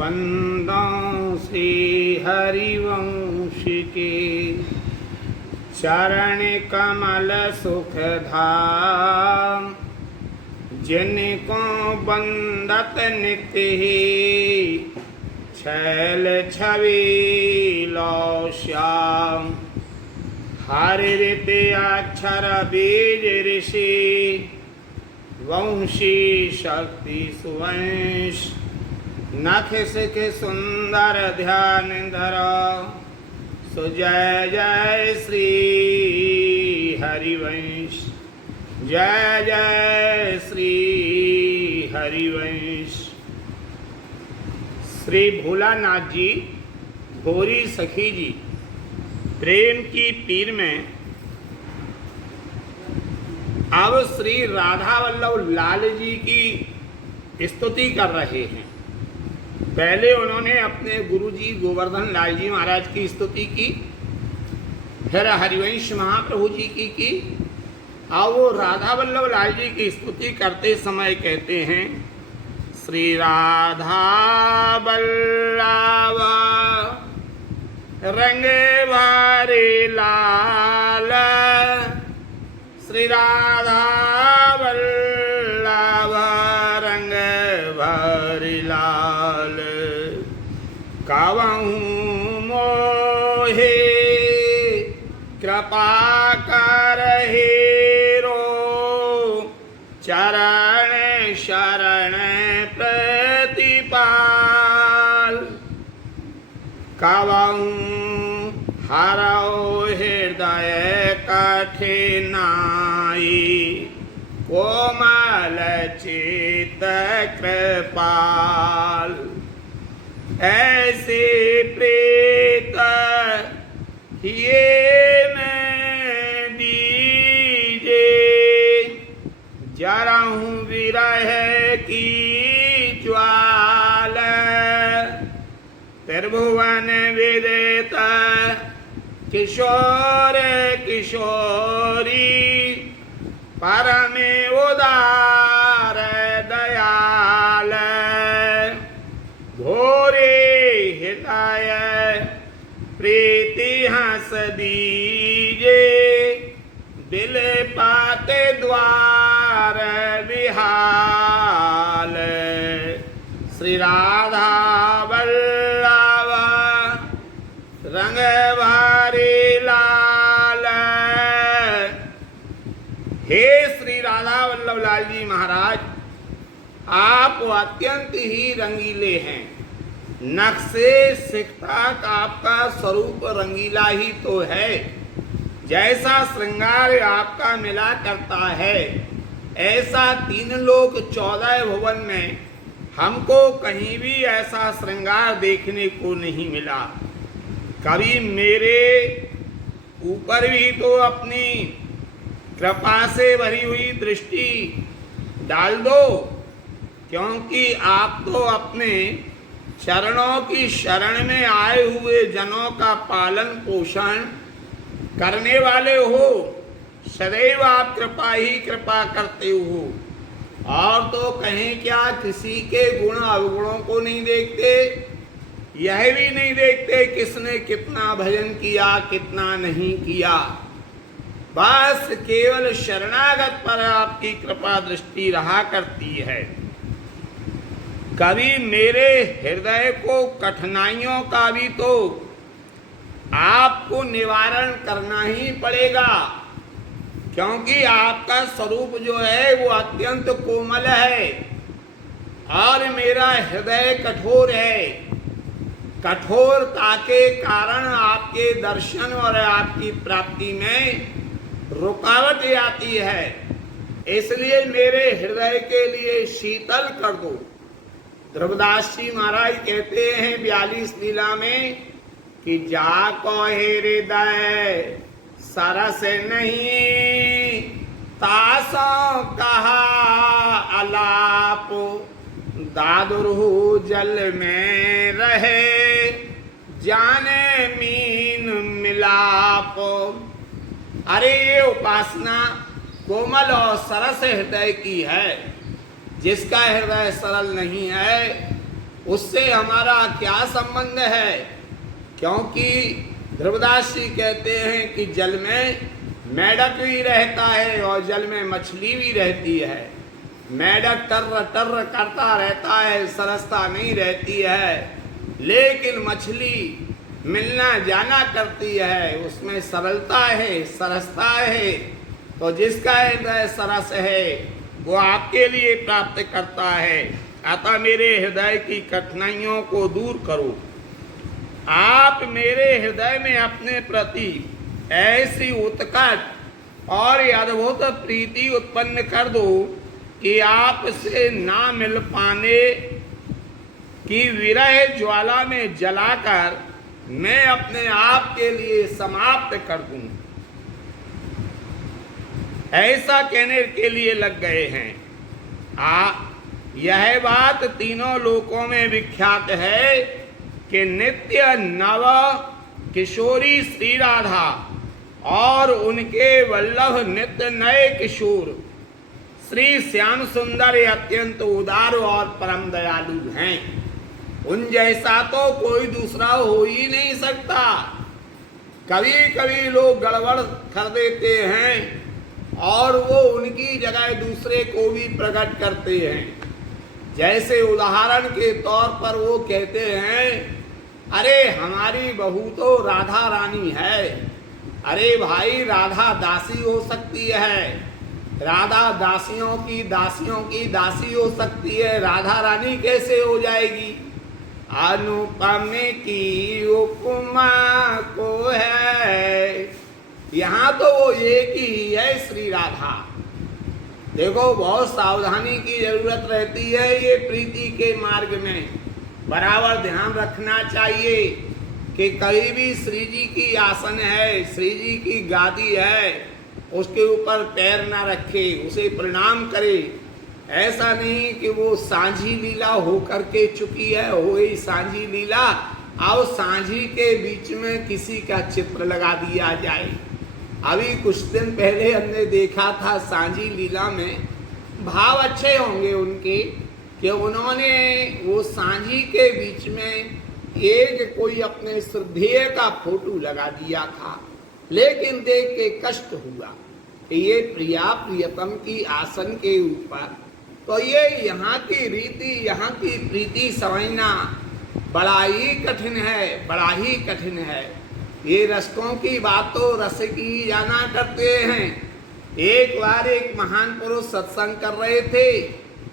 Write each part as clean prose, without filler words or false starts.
बंदों श्री हरिवंश के चरण कमल सुख धाम, जिनको बंदत नित्य ही छैल छवि श्याम। हरित अक्षर बीज ऋषि वंशी शक्ति सुवंश, नख सिख सुंदर ध्यान धरो, सुजय जय श्री हरिवंश, जय जय श्री हरिवंश। श्री भोलानाथ जी, भोरी सखी जी प्रेम की पीर में अब श्री राधा वल्लभ लाल जी की स्तुति कर रहे हैं। पहले उन्होंने अपने गुरुजी गोवर्धन लाल जी महाराज की स्तुति की, फिर हरिवंश महाप्रभु जी की। और वो राधा वल्लभ लाल जी की स्तुति करते समय कहते हैं, श्री राधा वल्लभ रंग भारी लाल, श्री राधा वल्लभ रंग भारी लाल, कावहूँ मोहे कृपा करहिरो, चरण शरण प्रतिपाल, कावहूँ हरौ हृदय कठिनाई, कोमल चित कृपाल। ऐसे प्रीत ये मैं दीजे, जरहूँ विरह की ज्वाल, त्रिभुवन विदित किशोर किशोरी, परम उदार दयाल, भोरे हृदय प्रीति हंस दीजे, दिल पाते द्वार विहाल। श्री राधा वल्लभ रंग भारी लाल। हे श्री राधा वल्लभ लाल जी महाराज, आप अत्यंत ही रंगीले हैं। नख से सिख तक आपका स्वरूप रंगीला ही तो है। जैसा श्रृंगार आपका मिला करता है, ऐसा 3 लोक 14 भुवन में हमको कहीं भी ऐसा श्रृंगार देखने को नहीं मिला। कभी मेरे ऊपर भी तो अपनी कृपा से भरी हुई दृष्टि डाल दो, क्योंकि आप तो अपने चरणों की शरण में आए हुए जनों का पालन पोषण करने वाले हो। सदैव आप कृपा ही कृपा करते हो, और तो कहीं क्या किसी के गुण अवगुणों को नहीं देखते, यह भी नहीं देखते किसने कितना भजन किया कितना नहीं किया। बस केवल शरणागत पर आपकी कृपा दृष्टि रहा करती है। कभी मेरे हृदय को कठिनाइयों का भी तो आपको निवारण करना ही पड़ेगा, क्योंकि आपका स्वरूप जो है वो अत्यंत कोमल है और मेरा हृदय कठोर है। कठोरता के कारण आपके दर्शन और आपकी प्राप्ति में रुकावट आती है, इसलिए मेरे हृदय के लिए शीतल कर दो। ध्रुवदास जी महाराज कहते हैं 42 लीला में कि जाको हृदय सरस नहीं, तासों कहा अलाप, दादुरहु जल में रहे, जाने मीन मिलाप। अरे ये उपासना कोमल और सरस हृदय की है। जिसका हृदय सरल नहीं है उससे हमारा क्या संबंध है? क्योंकि ध्रुवदास जी कहते हैं कि जल में मेढक भी रहता है और जल में मछली भी रहती है। मेढक टर्र टर्र करता रहता है, सरसता नहीं रहती है, लेकिन मछली मिलना जाना करती है, उसमें सरलता है, सरसता है। तो जिसका हृदय सरस है वो आपके लिए प्राप्त करता है। अतः मेरे हृदय की कठिनाइयों को दूर करो। आप मेरे हृदय में अपने प्रति ऐसी उत्कट और अद्भुत प्रीति उत्पन्न कर दो कि आपसे ना मिल पाने की विरह ज्वाला में जलाकर मैं अपने आप के लिए समाप्त कर दूं। ऐसा कहने के लिए लग गए हैं। यह बात तीनों लोकों में विख्यात है कि नित्य नव किशोरी श्री राधा और उनके वल्लभ नित्य नए किशोर श्री श्याम सुंदर अत्यंत उदार और परम दयालु हैं। उन जैसा तो कोई दूसरा हो ही नहीं सकता। कभी कभी लोग गड़बड़ कर देते हैं और वो उनकी जगह दूसरे को भी प्रकट करते हैं। जैसे उदाहरण के तौर पर वो कहते हैं, अरे हमारी बहू तो राधा रानी है। अरे भाई, राधा दासी हो सकती है, राधा दासियों की दासी हो सकती है, राधा रानी कैसे हो जाएगी? अनुपम की उपमा को है। यहाँ तो वो एक ही है, श्री राधा। देखो, बहुत सावधानी की जरूरत रहती है ये प्रीति के मार्ग में। बराबर ध्यान रखना चाहिए कि कहीं भी श्री जी की आसन है, श्री जी की गादी है, उसके ऊपर पैर ना रखे, उसे प्रणाम करे। ऐसा नहीं कि वो सांझी लीला हो करके चुकी है, हो गई सांझी लीला, अब सांझी के बीच में किसी का चित्र लगा दिया जाए। अभी कुछ दिन पहले हमने देखा था सांझी लीला में, भाव अच्छे होंगे उनके कि उन्होंने वो सांझी के बीच में एक कोई अपने श्रद्धेय का फोटो लगा दिया था, लेकिन देख के कष्ट हुआ कि ये प्रिया प्रियतम की आसन के ऊपर। तो ये यहाँ की रीति, यहाँ की प्रीति समझना बड़ा ही कठिन है, बड़ा ही कठिन है। ये रसकों की बात तो रस की जाना करते हैं। एक बार एक महान पुरुष सत्संग कर रहे थे,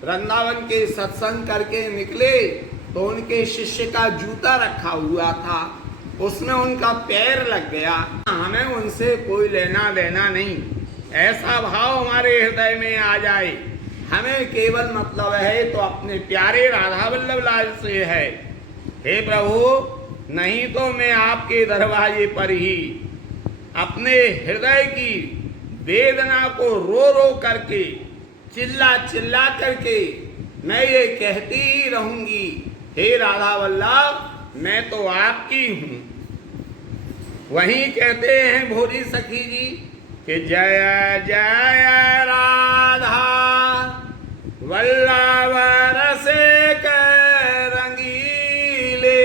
वृंदावन के सत्संग करके निकले तो उनके शिष्य का जूता रखा हुआ था, उसमें उनका पैर लग गया। हमें उनसे कोई लेना देना नहीं, ऐसा भाव हमारे हृदय में आ जाए। हमें केवल मतलब है तो अपने प्यारे राधा वल्लभ लाल से है। हे प्रभु, नहीं तो मैं आपके दरवाजे पर ही अपने हृदय की वेदना को रो रो करके, चिल्ला चिल्ला करके मैं ये कहती ही रहूंगी, हे राधा वल्लभ, मैं तो आपकी हूँ। वहीं कहते हैं भोरी सखी जी कि जय जय राधा वल्लभ रसिक रंगीले।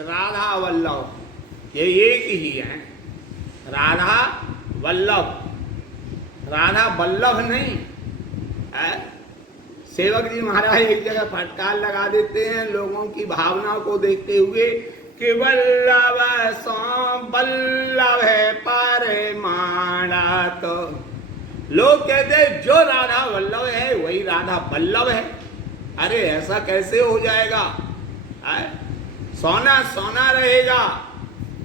राधा वल्लभ ये एक ही है, राधा वल्लभ, राधा वल्लभ नहीं है। सेवक जी महाराज एक जगह फटकार लगा देते हैं लोगों की भावनाओं को देखते हुए कि वल्लभ सो वल्लभ है पारे माना। तो लोग कहते जो राधा वल्लभ है वही राधा वल्लभ है। अरे ऐसा कैसे हो जाएगा? सोना सोना रहेगा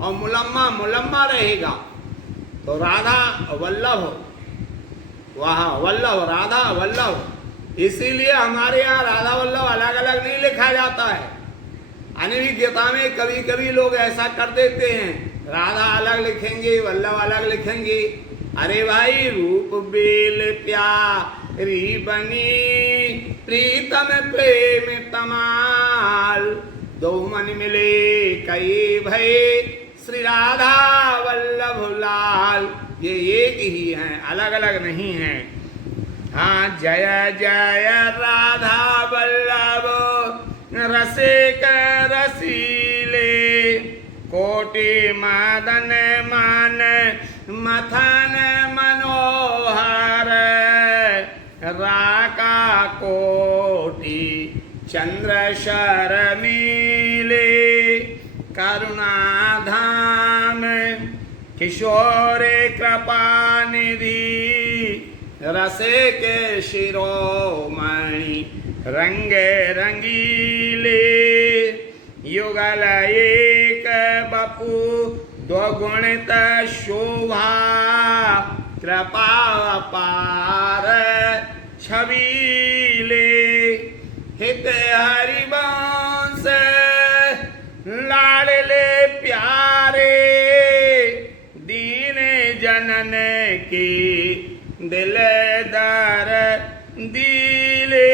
और मुलम्मा मुलम्मा रहेगा, तो राधा वल्लभ, वहाँ वल्लभ राधा वल्लभ। इसीलिए हमारे यहाँ राधा वल्लभ अलग अलग नहीं लिखा जाता है। अनिर्गीता में कभी कभी लोग ऐसा कर देते हैं, राधा अलग लिखेंगे वल्लभ अलग लिखेंगे। अरे भाई, रूप बेल प्यारी बनी प्रीतम प्रेम तमाल, दो मन मिले कई भय श्री राधा वल्लभ लाल। ये एक ही हैं, अलग अलग नहीं हैं। हाँ, जय जय राधा वल्लभ रसिक रसीले कोटि मदन मान मथन मनोहर राका कोटि चंद्र शर्मीले करुणाधाम किशोर कृपा निधि रसे के शिरोमणि रंग रंगीले युगल एक बपू दो गुणित शोभा कृपा अपार छबीले हित हरिवंश लाडले प्यारे दीन जनन की दिल दर दिले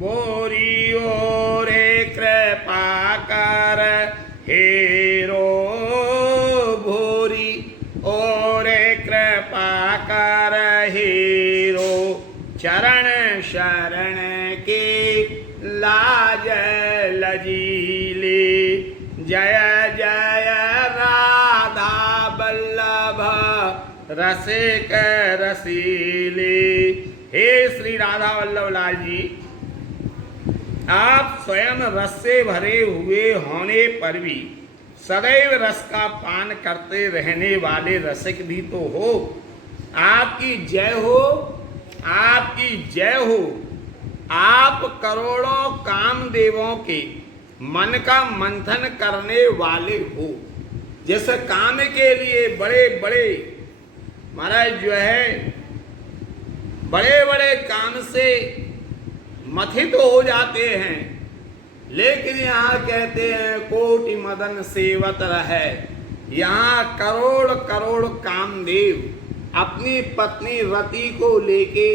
बोरी ओरे कृपा कर हेरो भोरी ओरे कृपा कर हेरो चरण शरण के लाज लजीले जय जय राधा बल्लभ रसिक रसीले। हे श्री राधा वल्लभ लाल जी, आप स्वयं रस से भरे हुए होने पर भी सदैव रस का पान करते रहने वाले रसिक भी तो हो। आपकी जय हो, आपकी जय हो। आप करोड़ों कामदेवों के मन का मंथन करने वाले हो। जैसे काम के लिए बड़े बड़े महाराज जो है बड़े बड़े काम से मथित हो जाते हैं, लेकिन यहाँ कहते हैं कोटि मदन सेवत रहे। यहाँ करोड़ करोड़ कामदेव अपनी पत्नी रति को लेके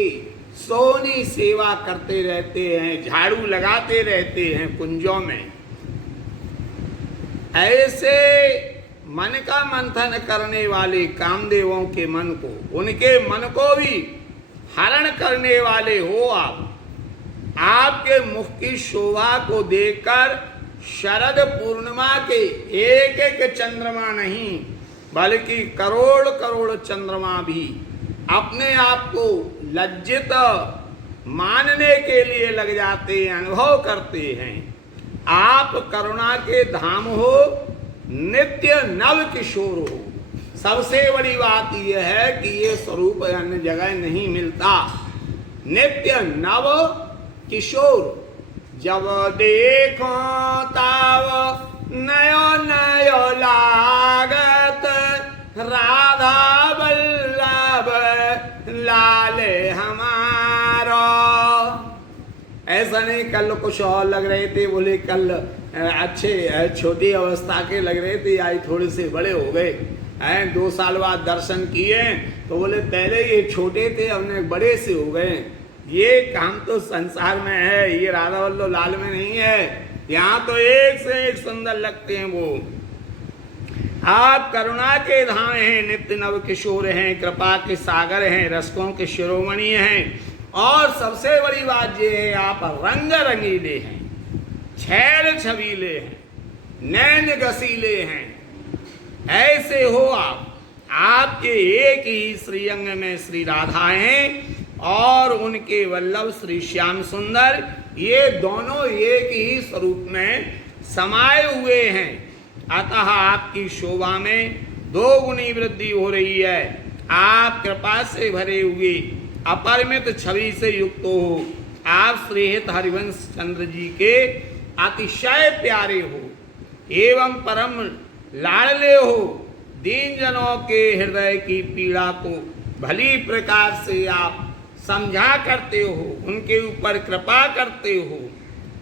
सोनी सेवा करते रहते हैं, झाड़ू लगाते रहते हैं कुंजों में। ऐसे मन का मंथन करने वाले कामदेवों के मन को, उनके मन को भी हरण करने वाले हो आप। आपके मुख की शोभा को देखकर शरद पूर्णिमा के एक एक चंद्रमा नहीं बल्कि करोड़ करोड़ चंद्रमा भी अपने आप को लज्जित मानने के लिए लग जाते हैं, अनुभव करते हैं। आप करुणा के धाम हो, नित्य नव किशोर हो। सबसे बड़ी बात यह है कि ये स्वरूप अन्य जगह नहीं मिलता। नित्य नव किशोर जब देखो तब नयो नयो लागत राधा वल्लभ लाल हमारो। ऐसा नहीं कल कुछ और लग रहे थे, बोले कल अच्छे छोटी अवस्था के लग रहे थे, आज थोड़े से बड़े हो गए हैं। 2 साल बाद दर्शन किए तो बोले पहले ये छोटे थे, हमने बड़े से हो गए। ये काम तो संसार में है, ये राधा वल्लभ लाल में नहीं है। यहाँ तो एक से एक सुंदर लगते हैं वो। आप करुणा के धाम हैं, नित्य नव किशोर हैं, कृपा के सागर हैं, रसकों के शिरोमणि हैं। और सबसे बड़ी बात ये है आप रंग रंगीले हैं, छैल छबीले हैं, नैन गसीले हैं। ऐसे हो आप। आपके एक ही श्रीअंग में श्री राधा हैं और उनके वल्लभ श्री श्याम सुंदर, ये दोनों एक ही स्वरूप में समाये हुए हैं। अतः आपकी शोभा में 2 गुनी वृद्धि हो रही है। आप कृपा से भरे हुए अपरिमित छवि से युक्त हो। आप श्रीहित हरिवंश चंद्र जी के अतिशय प्यारे हो एवं परम लाडले हो। दीन जनों के हृदय की पीड़ा को भली प्रकार से आप समझा करते हो, उनके ऊपर कृपा करते हो।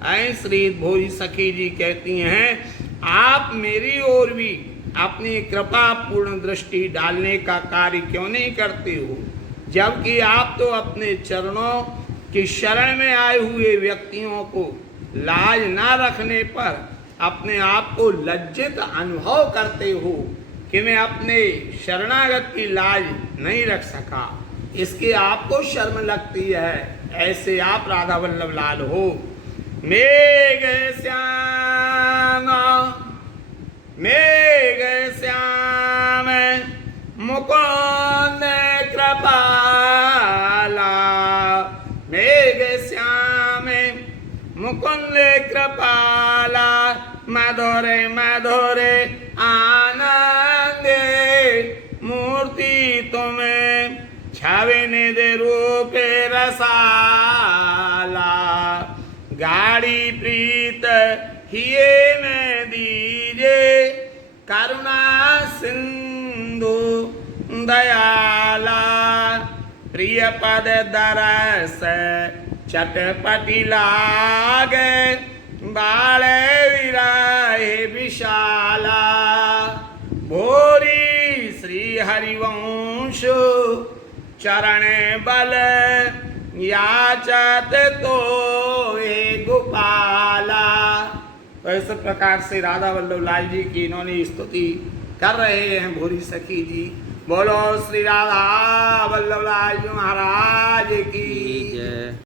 ऐ श्री भोजी सखी जी कहती हैं आप मेरी ओर भी अपनी कृपा पूर्ण दृष्टि डालने का कार्य क्यों नहीं करते हो, जबकि आप तो अपने चरणों की शरण में आए हुए व्यक्तियों को लाज ना रखने पर अपने आप को लज्जित अनुभव करते हो कि मैं अपने शरणागत की लाज नहीं रख सका, इसके आपको शर्म लगती है। ऐसे आप राधा वल्लभ लाल हो। मेघ श्याम मेघ श्याम मुकुंद कृपाला, मेघ श्याम मुकुंद कृपाला, मधुर मधुर आनंद मूर्ति तुम्हें छवि निध रूप रसाला, गाड़ी प्रीत हिये में दीजे करुणा सिंधु दयाला, प्रिय पद दरस चटपटी लागे बाले विराहे विशाला, भोरी श्री हरिवंश चरण बल याचत तो हे गोपाला। तो इस प्रकार से राधा वल्लभ लाल जी की इन्होंने स्तुति कर रहे हैं भूरी सखी जी। बोलो श्री राधा